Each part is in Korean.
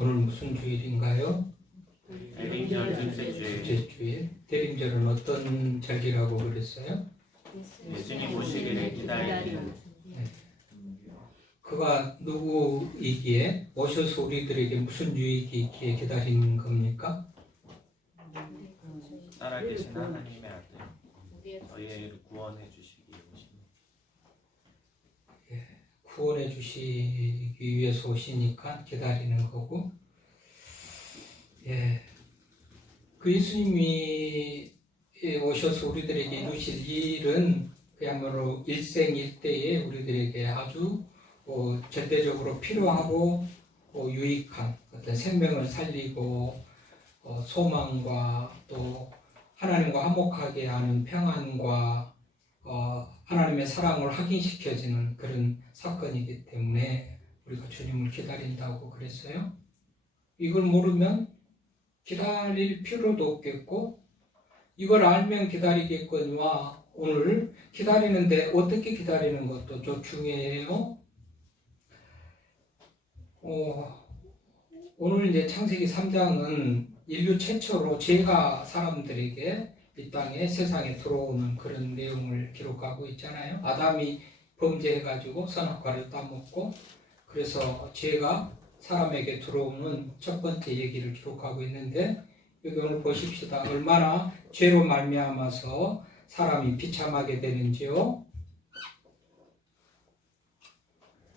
오늘 무슨 주일인가요? 대림절 둘째 주일. 주일. 대림절은 어떤 절기라고 그랬어요? 예수님 오시기를 기다리는. 그가 누구이기에 오셔서 우리들에게 무슨 유익이 있기에 기다리는 겁니까? 살아계신 하나님의 아들, 저희를 구원해 주시기 오십니다. 구원해 주시기 위해서 오시니까 기다리는 거고, 그 예수님이 오셔서 우리들에게 이루실 일은 그야말로 일생일대에 우리들에게 아주 절대적으로 필요하고 유익한 어떤 생명을 살리고 소망과 또 하나님과 화목하게 하는 평안과 하나님의 사랑을 확인시켜지는 그런 사건이기 때문에 우리가 주님을 기다린다고 그랬어요. 이걸 모르면 기다릴 필요도 없겠고, 이걸 알면 기다리겠거니와 오늘 기다리는데 어떻게 기다리는 것도 좀 중요해요. 오늘 이제 창세기 3장은 인류 최초로 죄가 사람들에게 이 땅에 세상에 들어오는 그런 내용을 기록하고 있잖아요. 아담이 범죄해가지고 선악과를 따먹고, 그래서 죄가 사람에게 들어오는 첫 번째 얘기를 기록하고 있는데, 여기 오늘 보십시다. 얼마나 죄로 말미암아서 사람이 비참하게 되는지요.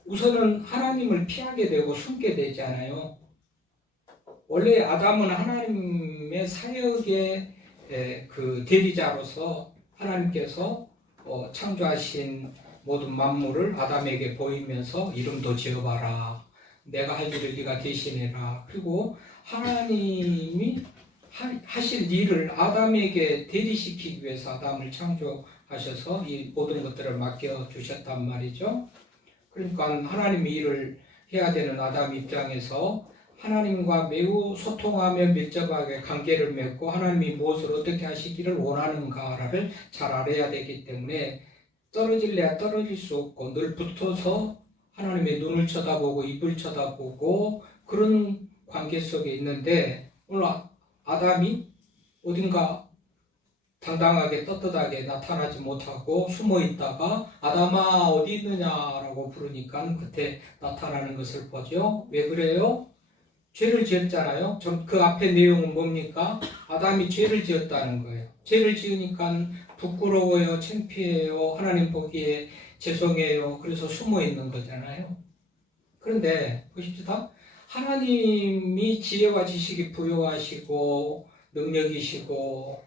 우선은 하나님을 피하게 되고 숨게 되잖아요. 원래 아담은 하나님의 사역의 그 대리자로서 하나님께서 창조하신 모든 만물을 아담에게 보이면서 이름도 지어봐라. 내가 할 일을 네가 대신해라. 그리고 하나님이 하실 일을 아담에게 대리시키기 위해서 아담을 창조하셔서 이 모든 것들을 맡겨주셨단 말이죠. 그러니까 하나님이 일을 해야 되는 아담 입장에서 하나님과 매우 소통하며 밀접하게 관계를 맺고 하나님이 무엇을 어떻게 하시기를 원하는가를 잘 알아야 되기 때문에 떨어질래야 떨어질 수 없고 늘 붙어서 하나님의 눈을 쳐다보고 입을 쳐다보고 그런 관계 속에 있는데, 오늘 아담이 어딘가 당당하게 떳떳하게 나타나지 못하고 숨어 있다가 아담아 어디 있느냐라고 부르니까 그때 나타나는 것을 보죠. 왜 그래요? 죄를 지었잖아요. 그 앞에 내용은 뭡니까? 아담이 죄를 지었다는 거예요. 죄를 지으니까 부끄러워요, 창피해요, 하나님 보기에 죄송해요. 그래서 숨어 있는 거잖아요. 그런데 보십시다. 하나님이 지혜와 지식이 부여하시고 능력이시고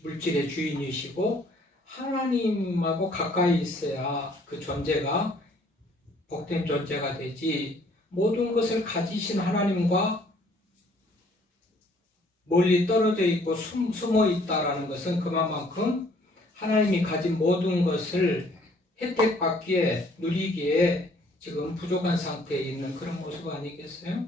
물질의 주인이시고 하나님하고 가까이 있어야 그 존재가 복된 존재가 되지, 모든 것을 가지신 하나님과 멀리 떨어져 있고 숨어 있다라는 것은 그만큼 하나님이 가진 모든 것을 혜택받기에 누리기에 지금 부족한 상태에 있는 그런 모습 아니겠어요?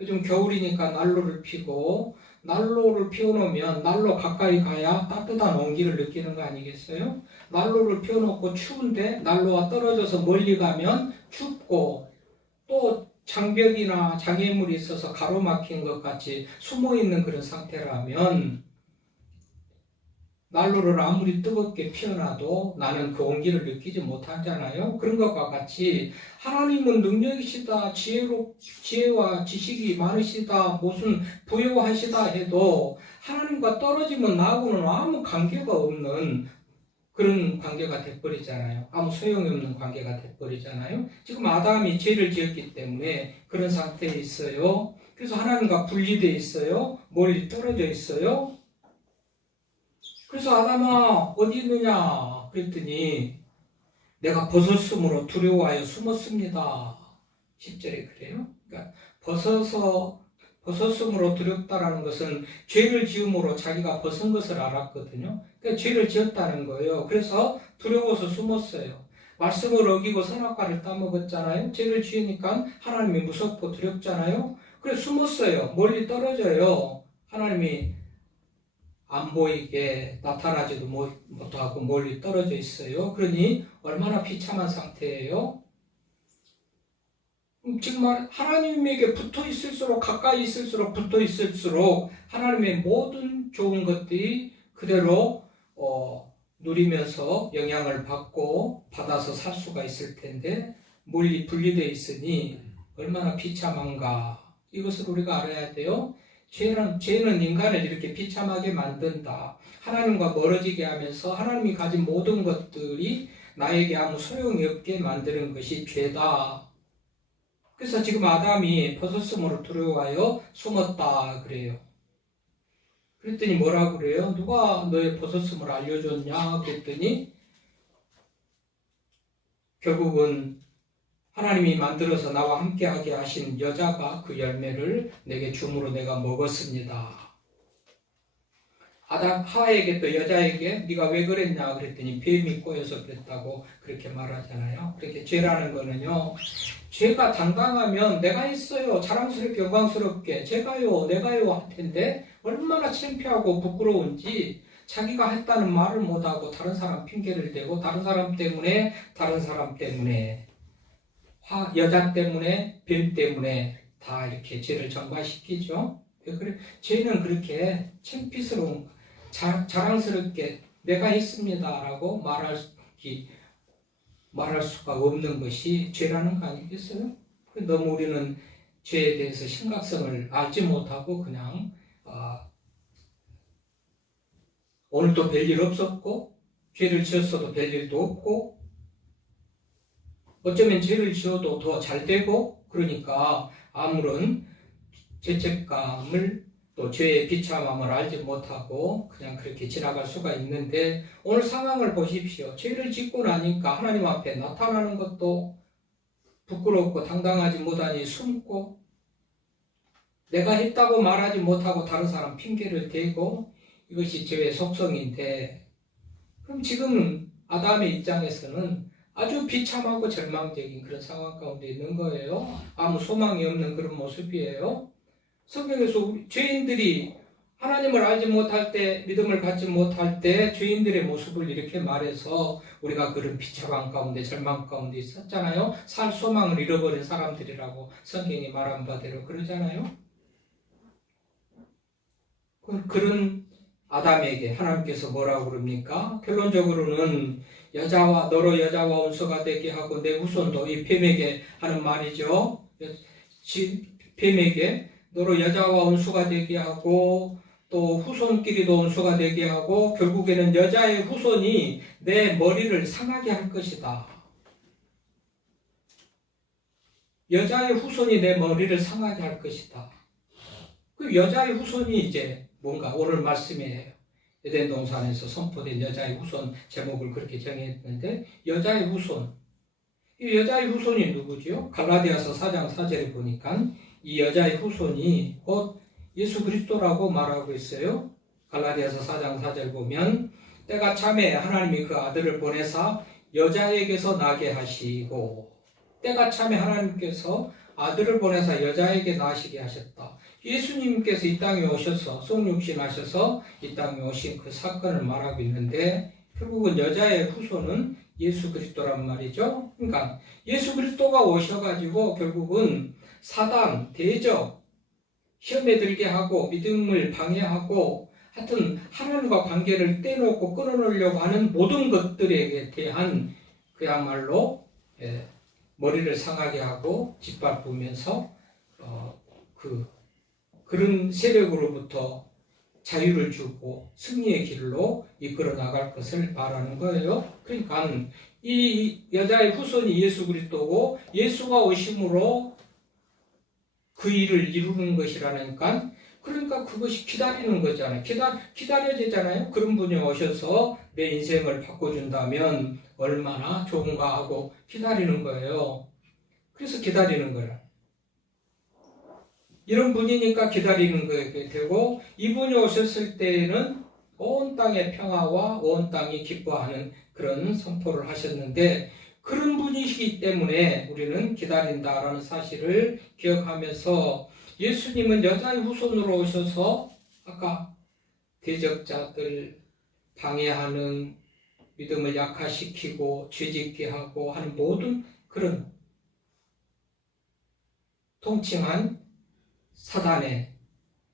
요즘 겨울이니까 난로를 피고, 난로를 피워놓으면 난로 가까이 가야 따뜻한 온기를 느끼는 거 아니겠어요? 난로를 피워놓고 추운데 난로가 떨어져서 멀리 가면 춥고, 또 장벽이나 장애물이 있어서 가로막힌 것 같이 숨어있는 그런 상태라면 난로를 아무리 뜨겁게 피워놔도 나는 그 온기를 느끼지 못하잖아요. 그런 것과 같이 하나님은 능력이시다, 지혜와 지식이 많으시다, 무슨 부여하시다 해도 하나님과 떨어지면 나하고는 아무 관계가 없는 그런 관계가 돼버리잖아요. 아무 소용이 없는 관계가 돼버리잖아요. 지금 아담이 죄를 지었기 때문에 그런 상태에 있어요. 그래서 하나님과 분리되어 있어요. 멀리 떨어져 있어요. 그래서 아담아 어디 있느냐 그랬더니 내가 벗었으므로 두려워하여 숨었습니다. 10절에 그래요. 그러니까 벗었으므로 두렵다라는 것은 죄를 지음으로 자기가 벗은 것을 알았거든요. 그러니까 죄를 지었다는 거예요. 그래서 두려워서 숨었어요. 말씀을 어기고 선악과를 따먹었잖아요. 죄를 지으니까 하나님이 무섭고 두렵잖아요. 그래서 숨었어요. 멀리 떨어져요. 하나님이 안 보이게 나타나지도 못하고 멀리 떨어져 있어요. 그러니 얼마나 비참한 상태예요. 지금 하나님에게 붙어 있을수록 가까이 있을수록 붙어 있을수록 하나님의 모든 좋은 것들이 그대로 누리면서 영향을 받아서 살 수가 있을 텐데 멀리 분리되어 있으니 얼마나 비참한가. 이것을 우리가 알아야 돼요. 죄는 인간을 이렇게 비참하게 만든다. 하나님과 멀어지게 하면서 하나님이 가진 모든 것들이 나에게 아무 소용이 없게 만드는 것이 죄다. 그래서 지금 아담이 벗었으므로 두려워하여 숨었다 그래요. 그랬더니 뭐라 그래요? 누가 너의 벗었음을 알려줬냐? 그랬더니 결국은 하나님이 만들어서 나와 함께하게 하신 여자가 그 열매를 내게 줌으로 내가 먹었습니다. 하와에게 또 여자에게 네가 왜 그랬냐 그랬더니 뱀이 꼬여서 그랬다고 그렇게 말하잖아요. 그렇게 죄라는 거는요, 죄가 당당하면 내가 했어요, 자랑스럽게 영광스럽게 제가요 내가요 할 텐데 얼마나 창피하고 부끄러운지 자기가 했다는 말을 못하고 다른 사람 핑계를 대고 다른 사람 때문에 여자 때문에 뱀 때문에 다 이렇게 죄를 전가시키죠. 그래, 죄는 그렇게 창피스러운 자랑스럽게 내가 했습니다라고 말할 수가 없는 것이 죄라는 거 아니겠어요? 너무 우리는 죄에 대해서 심각성을 알지 못하고 그냥 오늘도 별일 없었고 죄를 지었어도 별일도 없고 어쩌면 죄를 지어도 더 잘 되고 그러니까 아무런 죄책감을 또 죄의 비참함을 알지 못하고 그냥 그렇게 지나갈 수가 있는데 오늘 상황을 보십시오. 죄를 짓고 나니까 하나님 앞에 나타나는 것도 부끄럽고 당당하지 못하니 숨고 내가 했다고 말하지 못하고 다른 사람 핑계를 대고 이것이 죄의 속성인데 그럼 지금 아담의 입장에서는 아주 비참하고 절망적인 그런 상황 가운데 있는 거예요. 아무 소망이 없는 그런 모습이에요. 성경에서 죄인들이 하나님을 알지 못할 때, 믿음을 갖지 못할 때 죄인들의 모습을 이렇게 말해서 우리가 그런 비참한 가운데 절망 가운데 있었잖아요. 살 소망을 잃어버린 사람들이라고 성경이 말한 바대로 그러잖아요. 그런 아담에게 하나님께서 뭐라고 그럽니까? 결론적으로는 너로 여자와 원수가 되게 하고 내 후손도 이 뱀에게 하는 말이죠. 뱀에게 너로 여자와 원수가 되게 하고 또 후손끼리도 원수가 되게 하고 결국에는 여자의 후손이 내 머리를 상하게 할 것이다. 여자의 후손이 내 머리를 상하게 할 것이다. 그 여자의 후손이 이제 뭔가 오늘 말씀에 에덴 동산에서 선포된 여자의 후손 제목을 그렇게 정했는데 여자의 후손, 이 여자의 후손이 누구지요? 갈라디아서 4장 4절에 보니까 이 여자의 후손이 곧 예수 그리스도라고 말하고 있어요. 갈라디아서 4장 4절 보면 때가 참에 하나님이 그 아들을 보내사 여자에게서 나게 하시고 때가 참에 하나님께서 아들을 보내사 여자에게 나시게 하셨다. 예수님께서 이 땅에 오셔서 성육신하셔서 이 땅에 오신 그 사건을 말하고 있는데 결국은 여자의 후손은 예수 그리스도란 말이죠. 그러니까 예수 그리스도가 오셔가지고 결국은 사단, 대적, 시험에 들게 하고 믿음을 방해하고 하여튼 하나님과 관계를 떼놓고 끊어놓으려고 하는 모든 것들에 대한 그야말로 머리를 상하게 하고 짓밟으면서 그런 세력으로부터 자유를 주고 승리의 길로 이끌어 나갈 것을 말하는 거예요. 그러니까 이 여자의 후손이 예수 그리스도고 예수가 오심으로 그 일을 이루는 것이라니까 그러니까 그것이 기다리는 거잖아요. 기다려지잖아요. 그런 분이 오셔서 내 인생을 바꿔준다면 얼마나 좋은가 하고 기다리는 거예요. 그래서 기다리는 거예요. 이런 분이니까 기다리는 거게 되고 이분이 오셨을 때에는 온 땅의 평화와 온 땅이 기뻐하는 그런 선포를 하셨는데 그런 분이시기 때문에 우리는 기다린다라는 사실을 기억하면서 예수님은 여자의 후손으로 오셔서 아까 대적자들 방해하는 믿음을 약화시키고 죄짓게 하고 하는 모든 그런 통칭한 사단의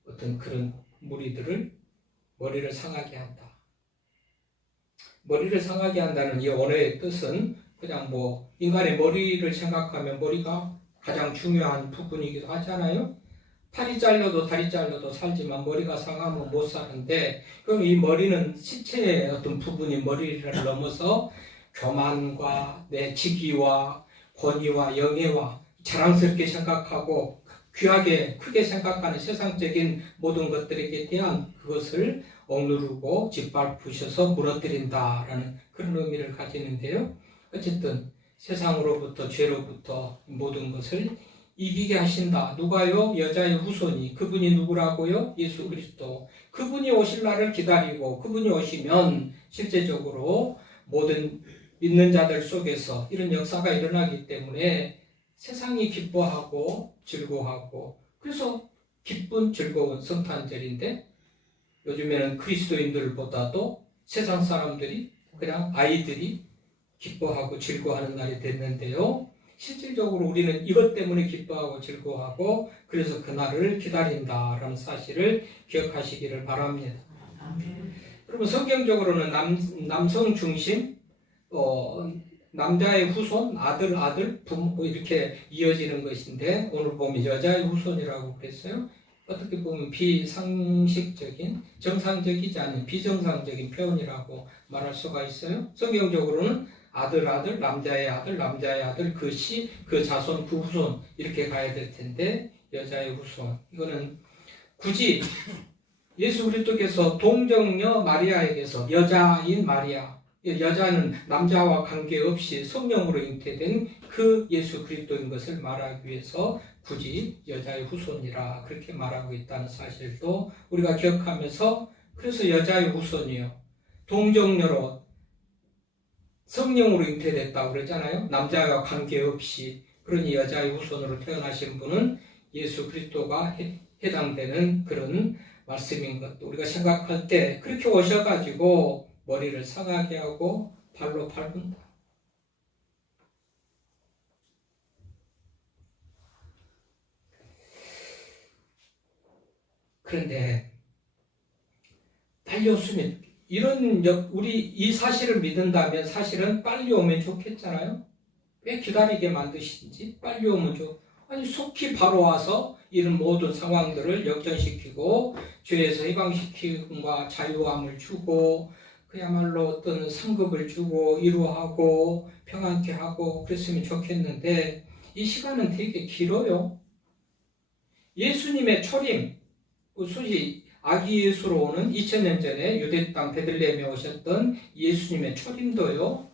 어떤 그런 무리들을 머리를 상하게 한다. 머리를 상하게 한다는 이 언어의 뜻은 그냥 뭐 인간의 머리를 생각하면 머리가 가장 중요한 부분이기도 하잖아요. 팔이 잘려도 다리 잘려도 살지만 머리가 상하면 못 사는데, 그럼 이 머리는 시체의 어떤 부분이 머리를 넘어서 교만과 내 직위와 권위와 영예와 자랑스럽게 생각하고 귀하게 크게 생각하는 세상적인 모든 것들에 대한 그것을 억누르고 짓밟으셔서 무너뜨린다라는 그런 의미를 가지는데요. 어쨌든 세상으로부터 죄로부터 모든 것을 이기게 하신다. 누가요? 여자의 후손이. 그분이 누구라고요? 예수 그리스도. 그분이 오실 날을 기다리고 그분이 오시면 실제적으로 모든 믿는 자들 속에서 이런 역사가 일어나기 때문에 세상이 기뻐하고 즐거워하고, 그래서 기쁜 즐거운 성탄절인데 요즘에는 그리스도인들보다도 세상 사람들이, 그냥 아이들이 기뻐하고 즐거워하는 날이 됐는데요. 실질적으로 우리는 이것 때문에 기뻐하고 즐거워하고 그래서 그날을 기다린다라는 사실을 기억하시기를 바랍니다. 그러면 성경적으로는 남성 중심, 남자의 후손, 아들, 부모 이렇게 이어지는 것인데, 오늘 보면 여자의 후손이라고 그랬어요. 어떻게 보면 비상식적인, 정상적이지 않은 비정상적인 표현이라고 말할 수가 있어요. 성경적으로는 아들, 남자의 아들, 그 씨, 그 자손, 그 후손 이렇게 가야 될 텐데 여자의 후손. 이거는 굳이 예수 그리스도께서 동정녀 마리아에게서 여자인 마리아, 여자는 남자와 관계없이 성령으로 잉태된 그 예수 그리스도인 것을 말하기 위해서 굳이 여자의 후손이라 그렇게 말하고 있다는 사실도 우리가 기억하면서, 그래서 여자의 후손이요, 동정녀로 성령으로 잉태됐다고 그랬잖아요. 남자와 관계없이. 그러니 여자의 후손으로 태어나신 분은 예수 그리스도가 해당되는 그런 말씀인 것도 우리가 생각할 때, 그렇게 오셔가지고 머리를 상하게 하고 발로 밟은다. 그런데 빨리 왔으면, 우리 이 사실을 믿는다면 사실은 빨리 오면 좋겠잖아요. 왜 기다리게 만드시는지 빨리 오면 아니 속히 바로 와서 이런 모든 상황들을 역전시키고 죄에서 해방시키고 자유함을 주고 그야말로 어떤 상급을 주고 위로하고 평안케 하고 그랬으면 좋겠는데, 이 시간은 되게 길어요. 예수님의 초림, 소위 아기 예수로 오는 2000년 전에 유대 땅 베들레헴에 오셨던 예수님의 초림도요,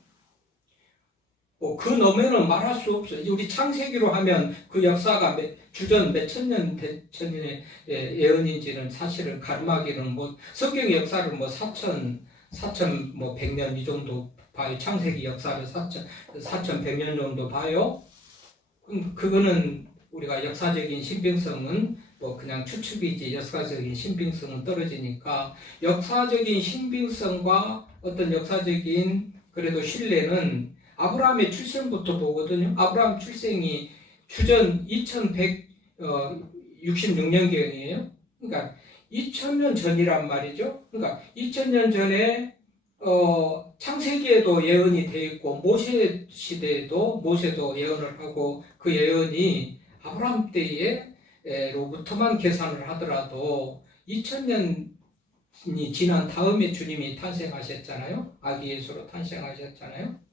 그 너머는 말할 수 없어요. 우리 창세기로 하면 그 역사가 주전 몇천 년 전의 예언인지는 사실은 가름하기는 성경 역사를 4,100년 이 정도 봐요. 창세기 역사를 4,100년 정도 봐요. 그거는 우리가 역사적인 신빙성은 그냥 추측이지, 역사적인 신빙성은 떨어지니까, 역사적인 신빙성과 어떤 역사적인 그래도 신뢰는 아브라함의 출생부터 보거든요. 아브라함 출생이 주전 2166년경이에요. 그러니까 2000년 전이란 말이죠. 그러니까 2000년 전에 창세기에도 예언이 되어 있고 모세 시대에도 모세도 예언을 하고, 그 예언이 아브라함 때로부터만 계산을 하더라도 2000년이 지난 다음에 주님이 탄생하셨잖아요. 아기 예수로 탄생하셨잖아요.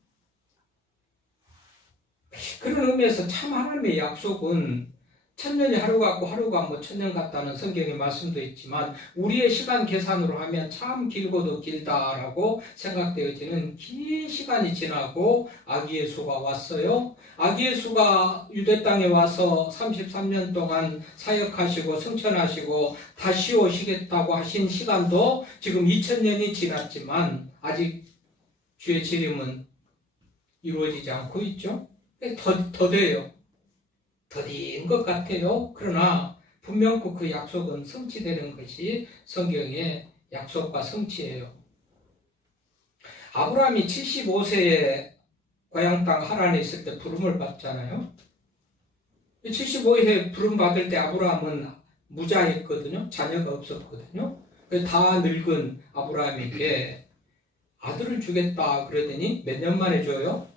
그런 의미에서 참 하나님의 약속은 1000년이 하루 같고 하루가 1000년 같다는 성경의 말씀도 있지만, 우리의 시간 계산으로 하면 참 길고도 길다라고 생각되어지는 긴 시간이 지나고 아기 예수가 왔어요. 아기 예수가 유대 땅에 와서 33년 동안 사역하시고 성천하시고 다시 오시겠다고 하신 시간도 지금 2000년이 지났지만 아직 주의 재림은 이루어지지 않고 있죠. 더뎌요. 더딘 것 같아요. 그러나 분명히 그 약속은 성취되는 것이 성경의 약속과 성취예요. 아브라함이 75세에 고향 땅 하란에 있을 때 부름을 받잖아요. 75세 부름받을 때 아브라함은 무자했거든요. 자녀가 없었거든요. 그래서 다 늙은 아브라함에게 아들을 주겠다 그러더니 몇 년 만에 줘요?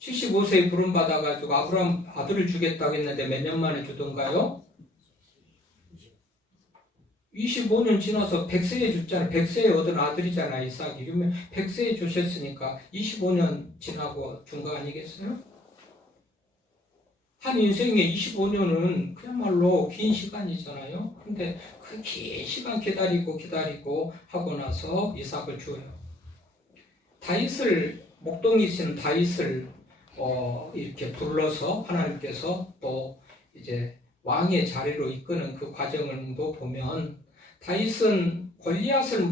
75세에 부름받아가지고 아브라함 아들을 주겠다고 했는데 몇 년 만에 주던가요? 25년 지나서 100세에 줬잖아요. 100세에 얻은 아들이잖아요. 이삭이. 그러면 100세에 주셨으니까 25년 지나고 준 거 아니겠어요? 한 인생에 25년은 그야말로 긴 시간이잖아요. 근데 그 긴 시간 기다리고 하고 나서 이삭을 줘요. 다윗을, 목동이신 다윗을 이렇게 불러서 하나님께서 또 이제 왕의 자리로 이끄는 그 과정을 보면 다윗은 골리앗을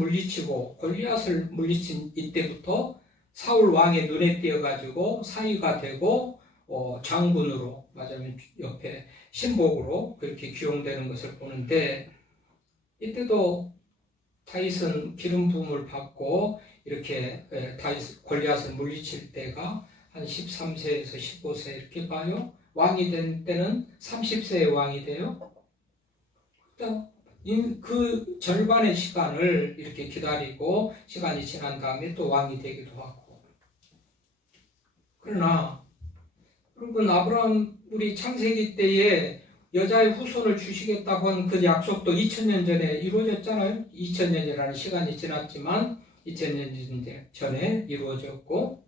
물리친 이때부터 사울 왕의 눈에 띄어가지고 사위가 되고 장군으로 맞으면 옆에 신복으로 그렇게 기용되는 것을 보는데 이때도 다윗은 기름 부음을 받고 이렇게 다윗 골리앗을 물리칠 때가 한 13세에서 15세 이렇게 봐요. 왕이 된 때는 30세의 왕이 돼요. 그 절반의 시간을 이렇게 기다리고 시간이 지난 다음에 또 왕이 되기도 하고. 그러나 여러분 아브라함 우리 창세기 때에 여자의 후손을 주시겠다고 한 그 약속도 2000년 전에 이루어졌잖아요. 2000년이라는 시간이 지났지만 2000년 전에 이루어졌고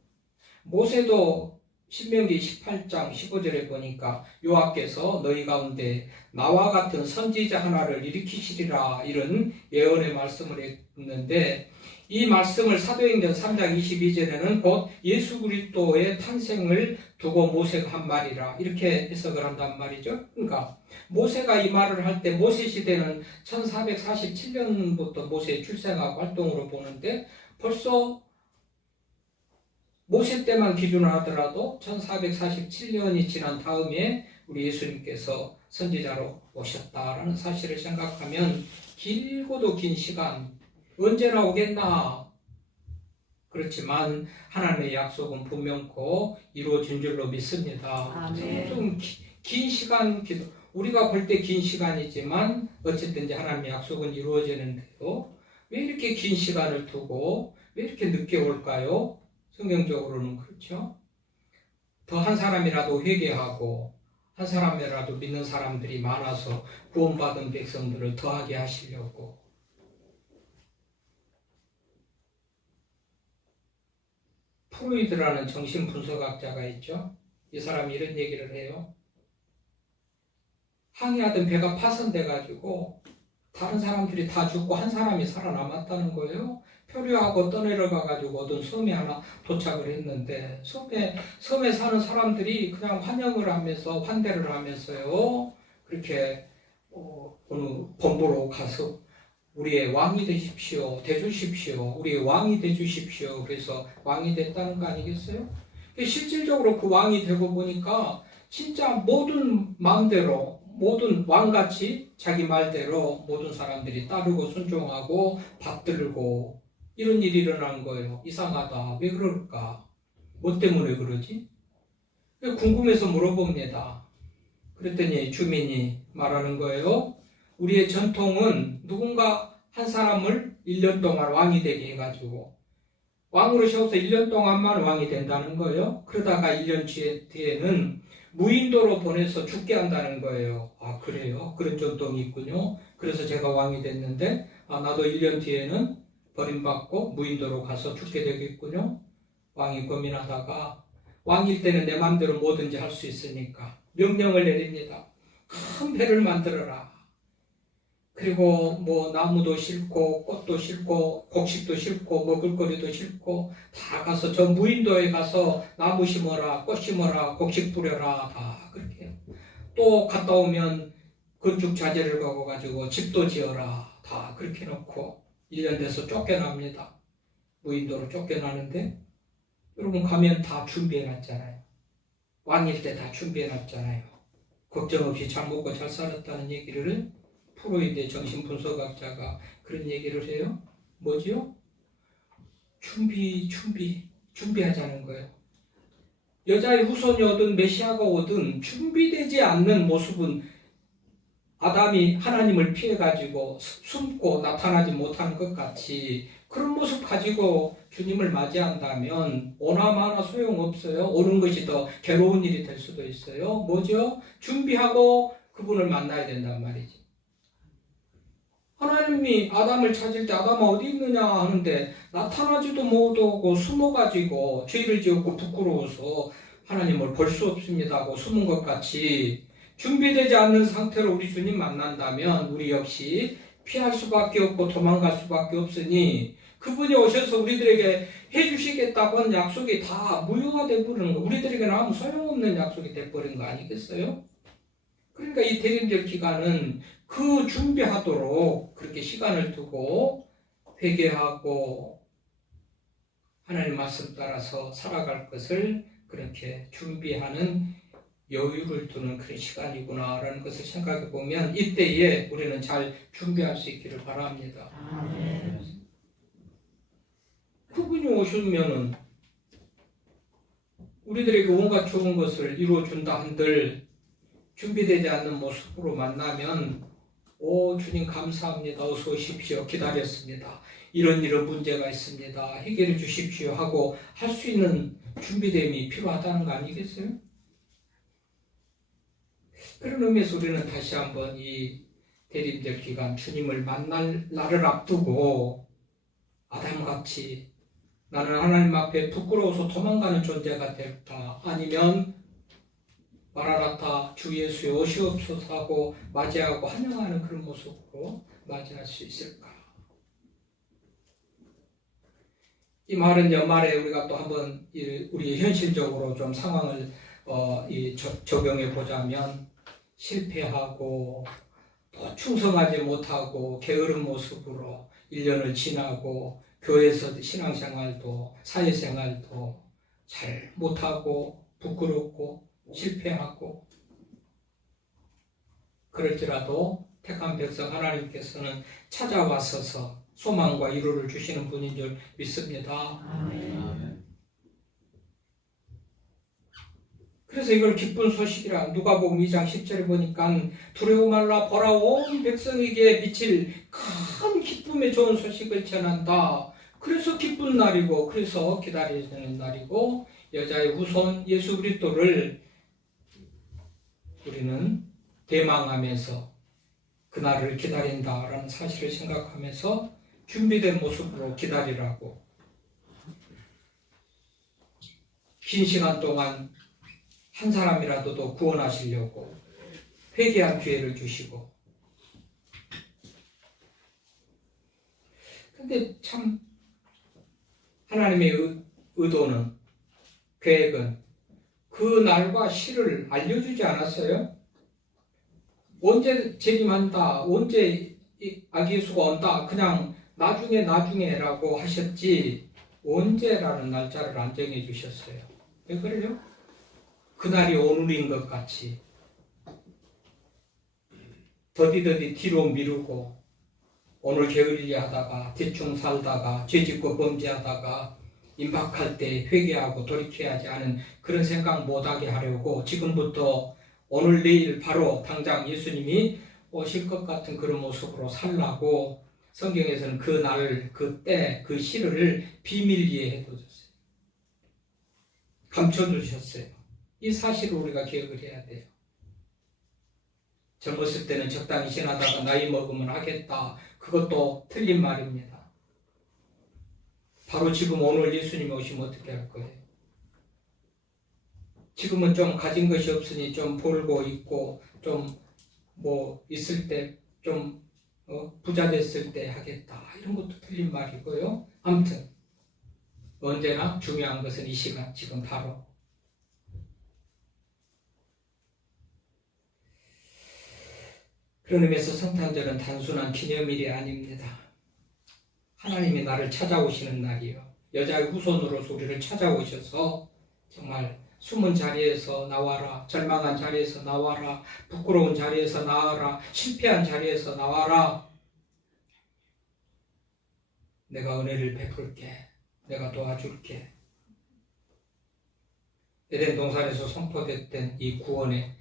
모세도 신명기 18장 15절에 보니까 여호와께서 너희 가운데 나와 같은 선지자 하나를 일으키시리라 이런 예언의 말씀을 했는데 이 말씀을 사도행전 3장 22절에는 곧 예수 그리스도의 탄생을 두고 모세가 한 말이라 이렇게 해석을 한단 말이죠. 그러니까 모세가 이 말을 할 때 모세 시대는 1447년부터 모세의 출생하고 활동으로 보는데 벌써 모세 때만 기준으로 하더라도 1447년이 지난 다음에 우리 예수님께서 선지자로 오셨다라는 사실을 생각하면 길고도 긴 시간 언제나 오겠나 그렇지만 하나님의 약속은 분명코 이루어진 줄로 믿습니다. 좀 긴 시간 기도 우리가 볼 때 긴 시간이지만 어쨌든 하나님의 약속은 이루어지는데요. 왜 이렇게 긴 시간을 두고 왜 이렇게 늦게 올까요? 성경적으로는 그렇죠. 더 한 사람이라도 회개하고 한 사람이라도 믿는 사람들이 많아서 구원받은 백성들을 더하게 하시려고. 프로이드라는 정신분석학자가 있죠. 이 사람이 이런 얘기를 해요. 항해하던 배가 파손돼가지고 다른 사람들이 다 죽고 한 사람이 살아남았다는 거예요. 표류하고 떠내려가가지고 어떤 섬에 하나 도착을 했는데 섬에 사는 사람들이 그냥 환영을 하면서 환대를 하면서요. 그렇게 어느 본부로 가서 우리의 왕이 되십시오. 되주십시오. 우리의 왕이 되주십시오. 그래서 왕이 됐다는 거 아니겠어요? 실질적으로 그 왕이 되고 보니까 진짜 모든 마음대로 모든 왕같이 자기 말대로 모든 사람들이 따르고 순종하고 받들고 이런 일이 일어난 거예요. 이상하다. 왜 그럴까? 뭐 때문에 그러지? 궁금해서 물어봅니다. 그랬더니 주민이 말하는 거예요. 우리의 전통은 누군가 한 사람을 1년 동안 왕이 되게 해가지고 왕으로 세워서 1년 동안만 왕이 된다는 거예요. 그러다가 1년 뒤에는 무인도로 보내서 죽게 한다는 거예요. 아 그래요? 그런 전통이 있군요. 그래서 제가 왕이 됐는데 나도 1년 뒤에는 버림받고 무인도로 가서 죽게 되겠군요. 왕이 고민하다가 왕일 때는 내 마음대로 뭐든지 할 수 있으니까 명령을 내립니다. 큰 배를 만들어라. 그리고 뭐 나무도 심고 꽃도 심고 곡식도 심고 먹을거리도 심고 다 가서 저 무인도에 가서 나무 심어라 꽃 심어라 곡식 뿌려라 다 그렇게 해요. 또 갔다 오면 건축 자재를 가지고 집도 지어라 다 그렇게 놓고 1년 돼서 쫓겨납니다. 무인도로 쫓겨나는데 여러분 가면 다 준비해놨잖아요. 왕일 때 다 준비해놨잖아요. 걱정 없이 잘 먹고 잘 살았다는 얘기를 프로이드의 정신분석학자가 그런 얘기를 해요. 뭐지요? 준비하자는 거예요. 여자의 후손이 오든 메시아가 오든 준비되지 않는 모습은 아담이 하나님을 피해가지고 숨고 나타나지 못하는 것 같이 그런 모습 가지고 주님을 맞이한다면 오나마나 소용없어요. 오는 것이 더 괴로운 일이 될 수도 있어요. 뭐죠? 준비하고 그분을 만나야 된단 말이지. 하나님이 아담을 찾을 때 아담아 어디 있느냐 하는데 나타나지도 못하고 숨어가지고 죄를 지었고 부끄러워서 하나님을 볼 수 없습니다 하고 숨은 것 같이 준비되지 않는 상태로 우리 주님 만난다면 우리 역시 피할 수밖에 없고 도망갈 수밖에 없으니 그분이 오셔서 우리들에게 해주시겠다고 한 약속이 다 무효가 되어버리는 거, 우리들에게는 아무 소용없는 약속이 되어버린 거 아니겠어요? 그러니까 이 대림절 기간은 그 준비하도록 그렇게 시간을 두고 회개하고 하나님 말씀 따라서 살아갈 것을 그렇게 준비하는 여유를 두는 그런 시간이구나라는 것을 생각해 보면 이때에 우리는 잘 준비할 수 있기를 바랍니다. 아멘. 그분이 오시면은 우리들에게 온갖 좋은 것을 이루어준다 한들 준비되지 않는 모습으로 만나면 오 주님 감사합니다. 어서 오십시오. 기다렸습니다. 이런 문제가 있습니다. 해결해 주십시오 하고 할 수 있는 준비됨이 필요하다는 거 아니겠어요? 그런 의미에서 우리는 다시 한번 이 대림절 기간 주님을 만날 날을 앞두고 아담같이 나는 하나님 앞에 부끄러워서 도망가는 존재가 될까? 아니면 마라나타 주 예수의 오시옵소서 하고 맞이하고 환영하는 그런 모습으로 맞이할 수 있을까? 이 말은 연말에 우리가 또 한번 우리 현실적으로 좀 상황을 적용해 보자면 실패하고 또 충성하지 못하고 게으른 모습으로 1년을 지나고 교회에서 신앙생활도 사회생활도 잘 못하고 부끄럽고 실패하고 그럴지라도 택한 백성 하나님께서는 찾아와서서 소망과 위로를 주시는 분인 줄 믿습니다. 아멘. 그래서 이걸 기쁜 소식이라 누가복음 2장 10절에 보니까 두려워 말라 보라 온 백성에게 미칠 큰 기쁨의 좋은 소식을 전한다. 그래서 기쁜 날이고 그래서 기다리는 날이고 여자의 후손 예수 그리스도를 우리는 대망하면서 그날을 기다린다라는 사실을 생각하면서 준비된 모습으로 기다리라고 긴 시간 동안 한 사람이라도 더 구원하시려고 회개한 기회를 주시고 근데 참 하나님의 의도는 계획은 그 날과 시를 알려주지 않았어요? 언제 재림한다, 언제 아기 예수가 온다, 그냥 나중에라고 하셨지 언제라는 날짜를 안 정해 주셨어요. 왜 그래요? 그날이 오늘인 것 같이 더디더디 뒤로 미루고 오늘 게으르게 하다가 대충 살다가 죄짓고 범죄하다가 임박할 때 회개하고 돌이켜야지 하는 그런 생각 못하게 하려고 지금부터 오늘 내일 바로 당장 예수님이 오실 것 같은 그런 모습으로 살라고 성경에서는 그 날, 그 때, 그 시를 비밀리에 해두셨어요. 감춰두셨어요. 이 사실을 우리가 기억을 해야 돼요. 젊었을 때는 적당히 지나다가 나이 먹으면 하겠다. 그것도 틀린 말입니다. 바로 지금 오늘 예수님이 오시면 어떻게 할 거예요? 지금은 좀 가진 것이 없으니 좀 벌고 있고 좀 뭐 있을 때 좀 부자 됐을 때 하겠다. 이런 것도 틀린 말이고요. 아무튼 언제나 중요한 것은 이 시간 지금 바로 그런 의미에서 성탄절은 단순한 기념일이 아닙니다. 하나님이 나를 찾아오시는 날이요. 여자의 후손으로서 우리를 찾아오셔서 정말 숨은 자리에서 나와라, 절망한 자리에서 나와라, 부끄러운 자리에서 나와라, 실패한 자리에서 나와라. 내가 은혜를 베풀게, 내가 도와줄게. 에덴 동산에서 선포됐던 이 구원의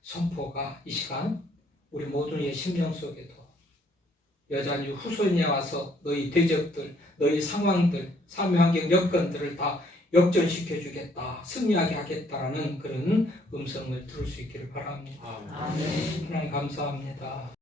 선포가 이 시간 우리 모두의 심령 속에도 여전히 후손이 와서 너희 대적들, 너희 상황들, 삶의 환경 여건들을 다 역전시켜 주겠다, 승리하게 하겠다라는 그런 음성을 들을 수 있기를 바랍니다. 아멘. 하나님 감사합니다.